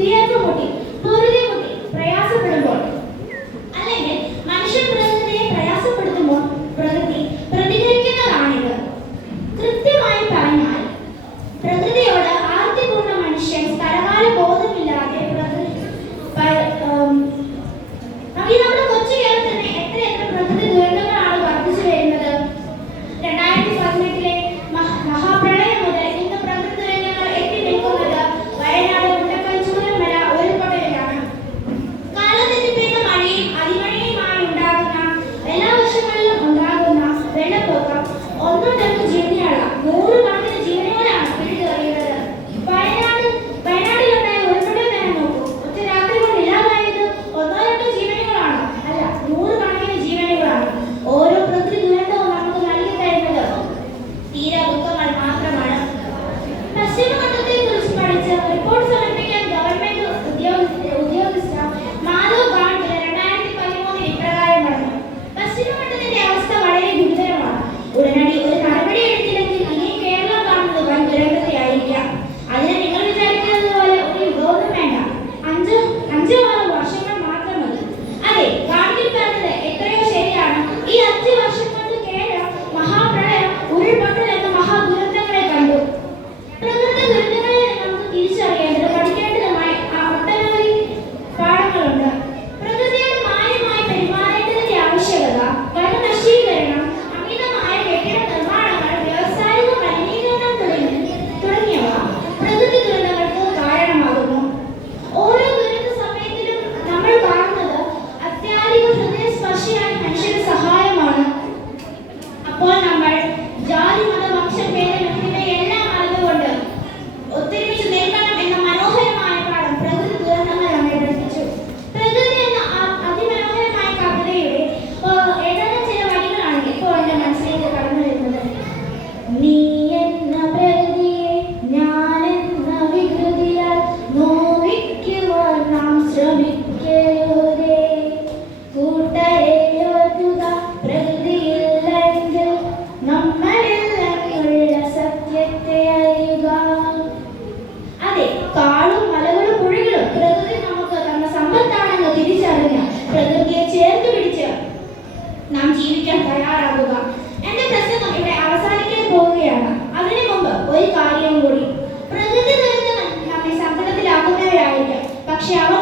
വിയർപ്പുമുട്ടി പൊറുതിമുട്ടി പ്രയാസപ്പെടുമ്പോൾ, അല്ലെങ്കിൽ മനുഷ്യൻ പ്രകൃതിയെ പ്രയാസപ്പെടുത്തുമ്പോൾ പ്രകൃതി പ്രതികരിക്കുന്നതാണിത്. കൃത്യമായി പറഞ്ഞാൽ പ്രകൃതിയോട് ആർത്തിപൂർണ്ണ മനുഷ്യൻ സ്ഥലകാല ബോധമില്ലാതെ നമ്മുടെ കൊച്ചു കേരളത്തിൽ തന്നെ എത്ര പ്രകൃതി ദുരന്തങ്ങളാണ് വർദ്ധിച്ചു വരുന്നത്. 2018 മഹാപ്രളയം മുതൽ ഇന്ന് പ്രകൃതി ദുരന്തങ്ങൾ എത്തി നിൽക്കുന്നത് വയനാട് മുണ്ടക്കൈ ചൂരൽമല ഉരുൾപൊട്ടലിലാണ്. കാലത്തെറ്റിപ്പേന്ന മഴയും അതിമഴയുമായി ഉണ്ടാകുന്ന എല്ലാ വർഷങ്ങളിലും ഉണ്ടാകുന്ന വെള്ളപ്പൊക്കം ഒന്നും രണ്ട് ജീവനുകളാണ്, നൂറുകണക്കിന് ജീവനുകളാണ് പിടിച്ചെറിയുന്നത്. വയനാടിലുണ്ടായ ഉരുൾപൊട്ടൽ തന്നെ നോക്കൂ. ഒറ്റ രാത്രി കൊണ്ട് ഇല്ലാതായത് ഒന്നോ രണ്ടോ ജീവനുകളാണ്, അല്ല നൂറുകണക്കിന് ജീവനുകളാണ്. ഓരോ പ്രകൃതി ദുരന്തവും നമുക്ക് നൽകി തരുന്നത് തീരാ ദുഃഖങ്ങൾ മാത്രമാണ്. പശ്ചിമഘട്ടത്തെ കുറിച്ച് പഠിച്ച് റിപ്പോർട്ട് സമർപ്പിക്കാൻ ഗവൺമെന്റ് ഉദ്യോഗസ്ഥ മാധവ് ഗാഡ്ഗിൽ 2013 ഇപ്രകാരം പറഞ്ഞു: പശ്ചിമഘട്ടത്തിന്റെ അവസ്ഥ വളരെ ഗുരുതരമാണ്. ഉടനടി ഒരു നടപടി എടുത്തില്ലെങ്കിൽ ഇനി കേരളം കാണുന്നത് വൻ ദുരന്തത്തെയായിരിക്കാം. അതിന് നിങ്ങൾ വിചാരിക്കുന്നത് പോലെ ഒരു യുഗമൊന്നും വേണ്ട, 5-6 വർഷങ്ങൾ മാത്രം മതി. അതെ, ഗാഡ്ഗിൽ പറഞ്ഞത് എത്രയോ ശരിയാണ്. ഈ 5 വർഷം കൊണ്ട് കേരളം മഹാപ്രളയം, ഉരുൾപൊട്ടൽ എന്ന മഹാദുരന്തങ്ങളെ കണ്ടു. പ്രകൃതി ദുരന്തങ്ങളെ നമുക്ക് തിരിച്ചറിയേണ്ടത്, പഠിക്കേണ്ടതുമായ ഒട്ടനവധി പാഠങ്ങളുണ്ട്. പ്രകൃതിയോട് മാന്യമായി പെരുമാറേണ്ടതിന്റെ ആവശ്യകത, വനനശീകരണം, അമിതമായ കെട്ടിട നിർമ്മാണങ്ങൾ, വ്യാവസായിക മലിനീകരണം തുടങ്ങിയവ പ്രകൃതി ദുരന്തങ്ങൾക്ക് കാരണമാകുന്നു. ഓരോ ദുരന്ത സമയത്തിലും നമ്മൾ കാണുന്നത് അത്യാധിക ഹൃദയസ്പർശിയായ മനുഷ്യന്റെ സഹായമാണ്. അപ്പോൾ നമ്മൾ ജാതി, മത, വംശം, ഭേദം എന്നിവയെല്ലാം മറന്നുകൊണ്ട് ഒത്തൊരുമിച്ച് നിൽക്കണം എന്ന മനോഹരമായ പാഠം പ്രകൃതി ദുരന്തങ്ങൾ നമ്മെ പഠിപ്പിച്ചു. പ്രകൃതി എന്ന അതിമനോഹരമായ കവിതയുടെ ഏതാനും ചില വരികളാണ് ഇപ്പോൾ എന്റെ മനസ്സിലേക്ക് കടന്നു വരുന്നത്. നീ എന്ന പ്രകൃതിയെ ഞാൻ എന്ന വികൃതിയാൽ നോവിക്കുവാൻ നാം ശ്രമിക്കരുതേ. കൂട്ടരെ ഓർക്കുക, പ്രകൃതിയില്ലെങ്കിൽ നമ്മളിലുള്ള സത്യത്തെ അറിയുക. അതെ, കാടും മലകളും പുഴകളും പ്രകൃതി നമുക്ക് തന്ന സമ്പത്താണെന്ന് തിരിച്ചറിഞ്ഞ് പ്രകൃതിയെ ചേർത്ത് പിടിച്ച് നാം ജീവിക്കാൻ തയ്യാറാകുക. എന്റെ പ്രസംഗം ഇവിടെ അവസാനിക്കാൻ പോവുകയാണ്. അതിനു മുമ്പ് ഒരു കാര്യം കൂടി. പ്രകൃതി ദുരന്തങ്ങൾ നമ്മെ സങ്കടത്തിലാക്കുന്നവരായിരിക്കും, പക്ഷെ അവ